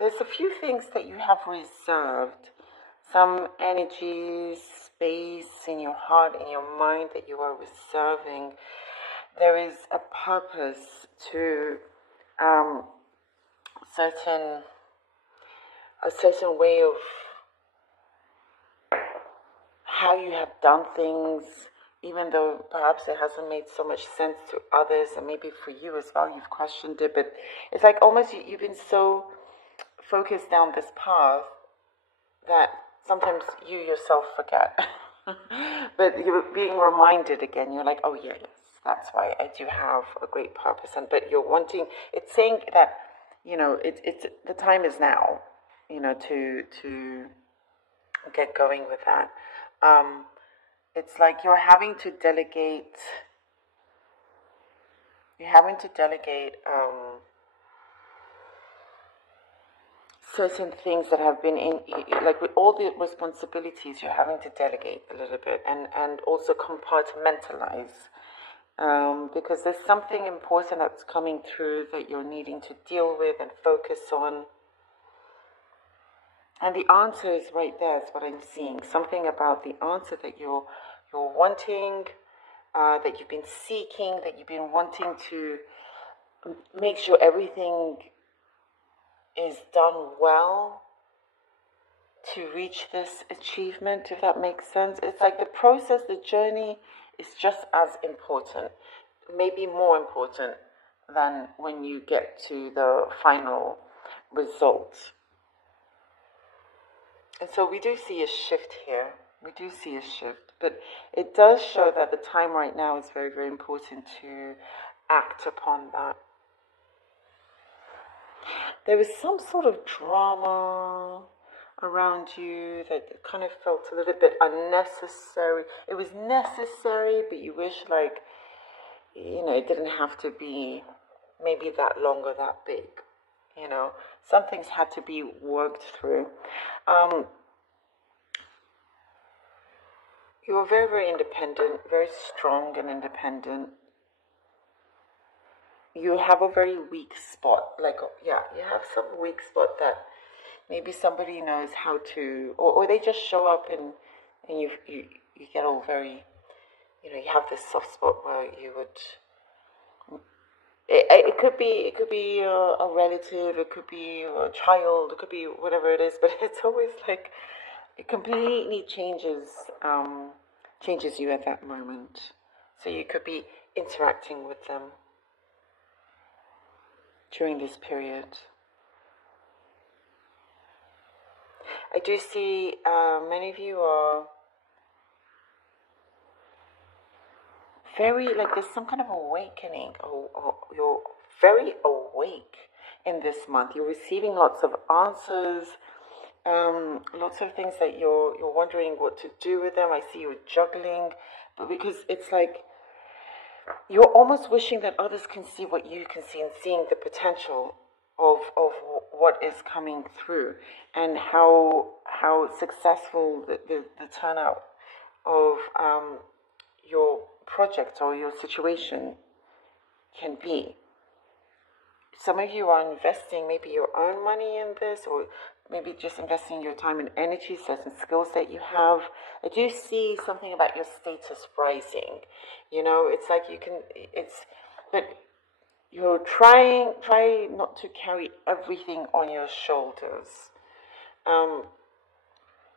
there's a few things that you have reserved, some energy, space in your heart, in your mind that you are reserving. There is a purpose to a certain way of how you have done things, even though perhaps it hasn't made so much sense to others, and maybe for you as well, you've questioned it, but it's like almost you've been so focused down this path that sometimes you yourself forget. But you're being reminded again, you're like, oh yeah, yes, that's why I do have a great purpose. But you're wanting, it's saying that, it's the time is now, to get going with that. It's like you're having to delegate certain things that have been like with all the responsibilities, you're having to delegate a little bit and also compartmentalize, because there's something important that's coming through that you're needing to deal with and focus on. And the answer is right there, is what I'm seeing. Something about the answer that you're wanting, that you've been seeking, that you've been wanting to make sure everything is done well to reach this achievement, if that makes sense. It's like the process, the journey is just as important, maybe more important than when you get to the final result. And so we do see a shift here. We do see a shift. But it does show that the time right now is very, very important to act upon that. There was some sort of drama around you that kind of felt a little bit unnecessary. It was necessary, but you wish, like, it didn't have to be maybe that long or that big. Some things had to be worked through. You were very, very independent, very strong and independent. You have a very weak spot, you have some weak spot that maybe somebody knows how to, or they just show up and you get all very, you have this soft spot where you would. It could be a relative, it could be a child, it could be whatever it is, but it's always like it completely changes you at that moment. So you could be interacting with them during this period. I do see many of you are very, like, there's some kind of awakening, or you're very awake in this month. You're receiving lots of answers, lots of things that you're wondering what to do with them. I see you juggling, but because it's like you're almost wishing that others can see what you can see, and seeing the potential of what is coming through, and how successful the turnout of your project or your situation can be. Some of you are investing maybe your own money in this, or maybe just investing your time and energy, certain skills that you have. I do see something about your status rising. It's like but you're try not to carry everything on your shoulders.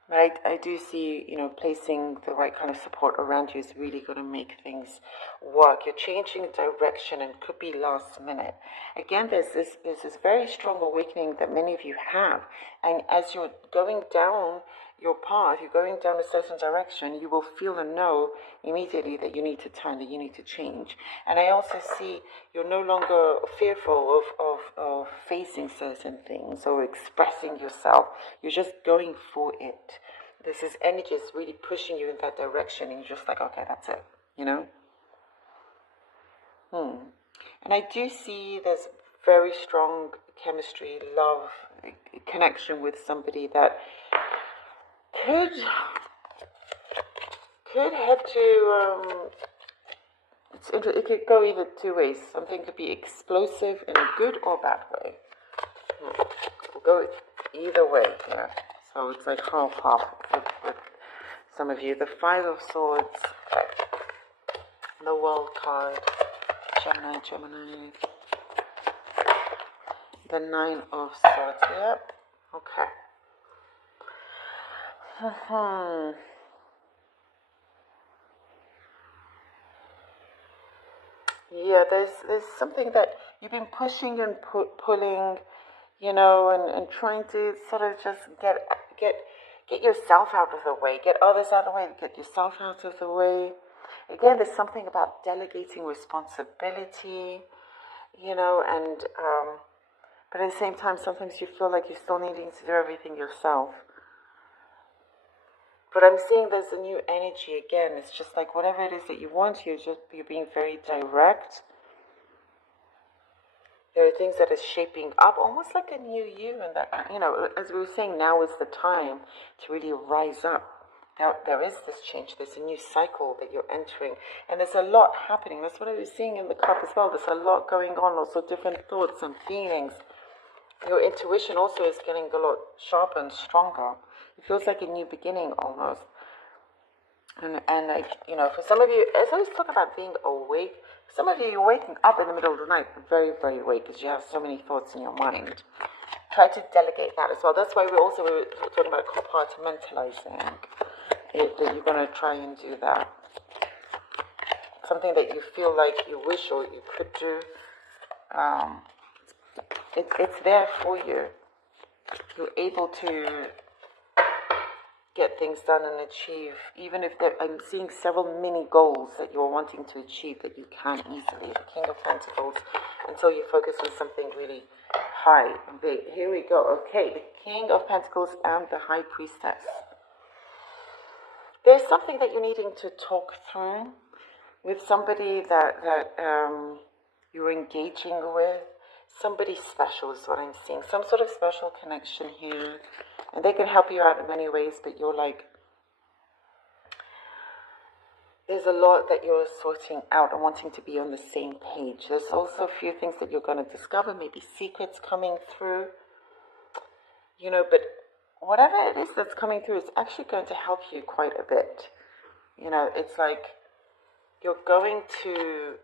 But I do see, placing the right kind of support around you is really going to make things work. You're changing direction, and could be last minute. Again, there's this very strong awakening that many of you have. And as you're going down your path, you're going down a certain direction, you will feel and know immediately that you need to turn, that you need to change. And I also see you're no longer fearful of facing certain things or expressing yourself. You're just going for it. This is energy is really pushing you in that direction, and you're just like, okay, that's it, And I do see there's very strong chemistry, love, connection with somebody that could head to, it could go either two ways. Something could be explosive in a good or bad way. go either way here. So it's like half with some of you. The Five of Swords, the World card, Gemini. The Nine of Swords, yep. Okay. Yeah, there's something that you've been pushing and pulling, and trying to sort of just get yourself out of the way, get others out of the way, get yourself out of the way. Again, there's something about delegating responsibility, and but at the same time, sometimes you feel like you're still needing to do everything yourself. But I'm seeing there's a new energy again. It's just like whatever it is that you want, you're being very direct. There are things that are shaping up, almost like a new you, and that, as we were saying, now is the time to really rise up. There is this change. There's a new cycle that you're entering, and there's a lot happening. That's what I was seeing in the cup as well. There's a lot going on, lots of different thoughts and feelings. Your intuition also is getting a lot sharper and stronger. It feels like a new beginning almost. And like, for some of you, I always talk about being awake. Some of you, you're waking up in the middle of the night, very, very awake, because you have so many thoughts in your mind. Try to delegate that as well. That's why we were talking about compartmentalizing. That you're going to try and do that. Something that you feel like you wish or you could do. It's there for you. You're able to get things done and achieve, even if I'm seeing several mini goals that you're wanting to achieve that you can easily. The King of Pentacles, until you focus on something really high and big. Here we go. Okay, the King of Pentacles and the High Priestess. There's something that you're needing to talk through with somebody that you're engaging with. Somebody special is what I'm seeing. Some sort of special connection here. And they can help you out in many ways, but you're like, there's a lot that you're sorting out and wanting to be on the same page. There's also a few things that you're going to discover, maybe secrets coming through, but whatever it is that's coming through is actually going to help you quite a bit. It's like you're going to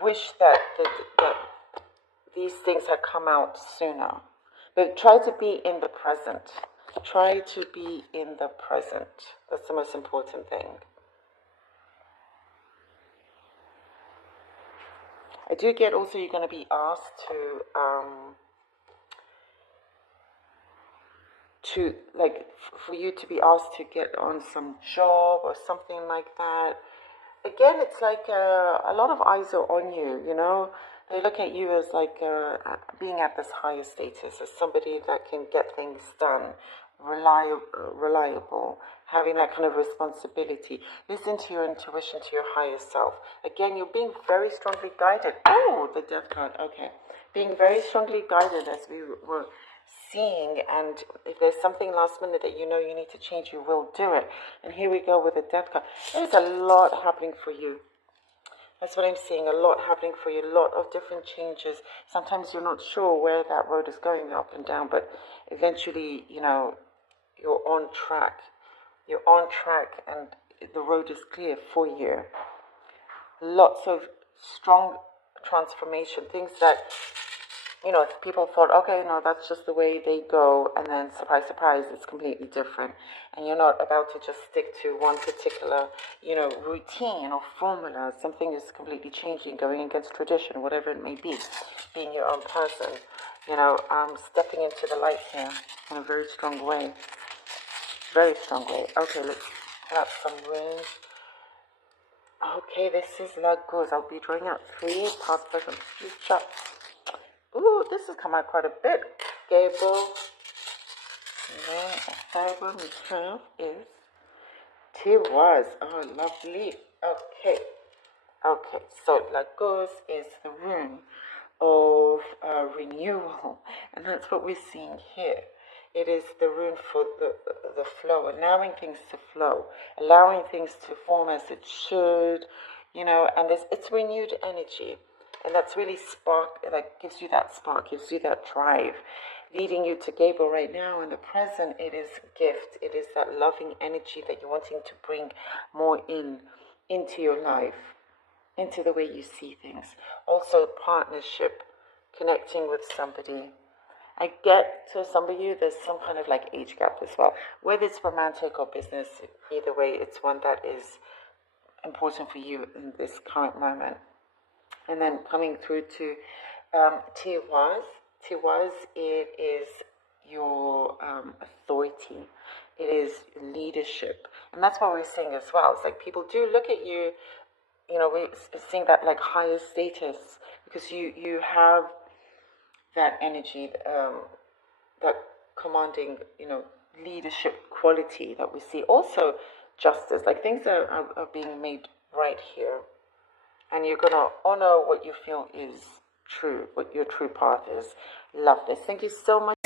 wish that these things had come out sooner. But try to be in the present. Try to be in the present. That's the most important thing. I do get also you're going to be asked for you to be asked to get on some job or something like that. Again, it's like a lot of eyes are on you, They look at you as like being at this higher status, as somebody that can get things done, reliable, having that kind of responsibility. Listen to your intuition, to your higher self. Again, you're being very strongly guided. Oh, the Death card, okay. Being very strongly guided as we were seeing, and if there's something last minute that you need to change, you will do it. And here we go with the Death card. There's a lot happening for you. That's what I'm seeing, a lot happening for you, a lot of different changes. Sometimes you're not sure where that road is going up and down, but eventually, you're on track. You're on track and the road is clear for you. Lots of strong transformation, things that, people thought, okay, no, that's just the way they go, and then surprise, surprise, it's completely different. And you're not about to just stick to one particular, routine or formula. Something is completely changing, going against tradition, whatever it may be, being your own person, stepping into the light here in a very strong way. Very strong way. Okay, let's pull out some runes. Okay, this is Lagos. I'll be drawing out 3 past, present, future. Ooh, this has come out quite a bit. Gable. And the 5 we have is Tiwaz. Oh, lovely. Okay. Okay, so Lagos is the rune of renewal. And that's what we're seeing here. It is the rune for the flow, allowing things to flow, allowing things to form as it should, and it's renewed energy. And that's really gives you that spark, gives you that drive. Leading you to Gabriel right now in the present, it is gift. It is that loving energy that you're wanting to bring more into your life, into the way you see things. Also, partnership, connecting with somebody. I get to some of you, there's some kind of like age gap as well. Whether it's romantic or business, either way, it's one that is important for you in this current moment. And then coming through to Tiwaz. Tiwaz, it is your authority. It is leadership. And that's what we're seeing as well. It's like people do look at you, you know, we're seeing that like higher status because you have that energy, that commanding, you know, leadership quality that we see. Also, justice, like things are being made right here. And you're going to honor what you feel is true, what your true path is. Love this. Thank you so much.